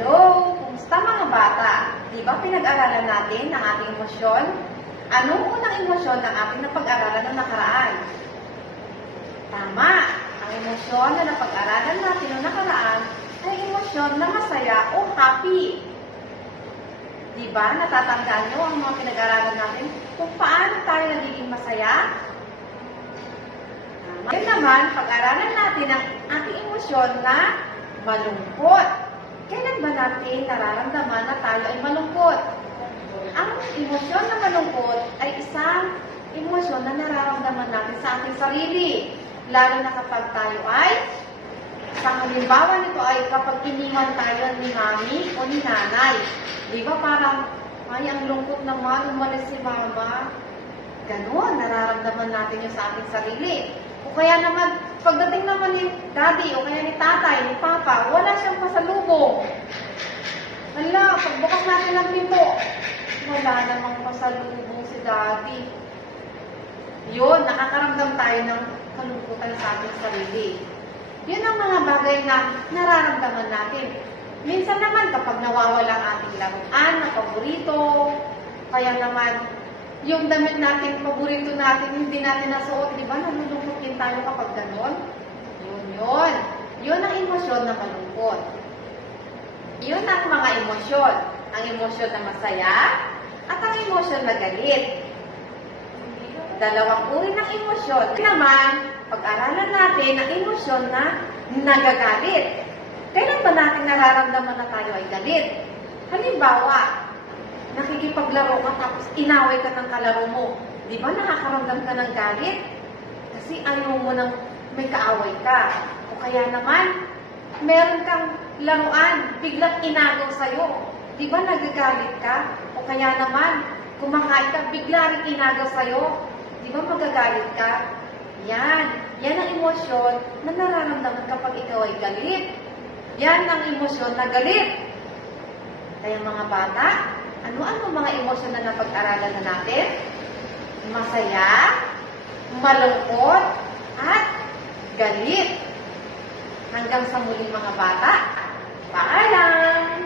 Hello! Kumusta mga bata? Di ba pinag-aralan natin ang ating emosyon? Anong unang emosyon ng ating napag-aralan noong nakaraan? Tama! Ang emosyon na napag-aralan natin noong nakaraan ay emosyon na masaya o happy. Di ba natatandaan nyo ang mga pinag-aralan natin kung paano tayo nagiging masaya? Tama. Ngayon naman, pag-aralan natin ang ating emosyon na malungkot. Kailan ba natin nararamdaman na tayo ay malungkot? Ang emosyon na malungkot ay isang emosyon na nararamdaman natin sa ating sarili. Lalo na kapag tayo ay, sa halimbawa nito ay kapag iniwan tayo ni mami o ni nanay. Di ba parang, ay ang lungkot naman, umalis si mama. Ganon, nararamdaman natin yung sa ating sarili. O kaya naman, pagdating naman ni daddy o kaya ni tatay, ni papa, wala siyang pasalubong. Hala, pagbukas natin ng pinto, wala namang pasalubong si daddy. Yun, nakakaramdam tayo ng kalungkutan sa ating sarili. Yun ang mga bagay na nararamdaman natin. Minsan naman, kapag nawawala ang ating laruan na paborito, kaya naman, yung damit natin, paborito natin, hindi natin nasuot, di ba? Nalulungkot din tayo kapag ganon. Yun. Yun ang emosyon na malungkot. Yun ang mga emosyon. Ang emosyon na masaya at ang emosyon na galit. Dalawang uri ng emosyon. Naman, pag-aralan natin ang emosyon na nagagalit. Kailan ba natin nararamdaman na tayo ay galit? Halimbawa, nakikipaglaro ka tapos inaway ka ng kalaro mo. Di ba nakakaramdam ka ng galit? Kasi ayaw mo nang may kaaway ka. O kaya naman, meron kang laruan, biglang inagaw sa'yo. Di ba nagagalit ka? O kaya naman, kumakain ka, bigla rin inagaw sa'yo. Di ba magagalit ka? Yan ang emosyon na nararamdaman kapag ikaw ay galit. Yan ang emosyon na galit. Kaya mga bata, ano-ano mga emosyon na napag-aralan na natin? Masaya, malungkot, at galit. Hanggang sa muling mga bata, paalam!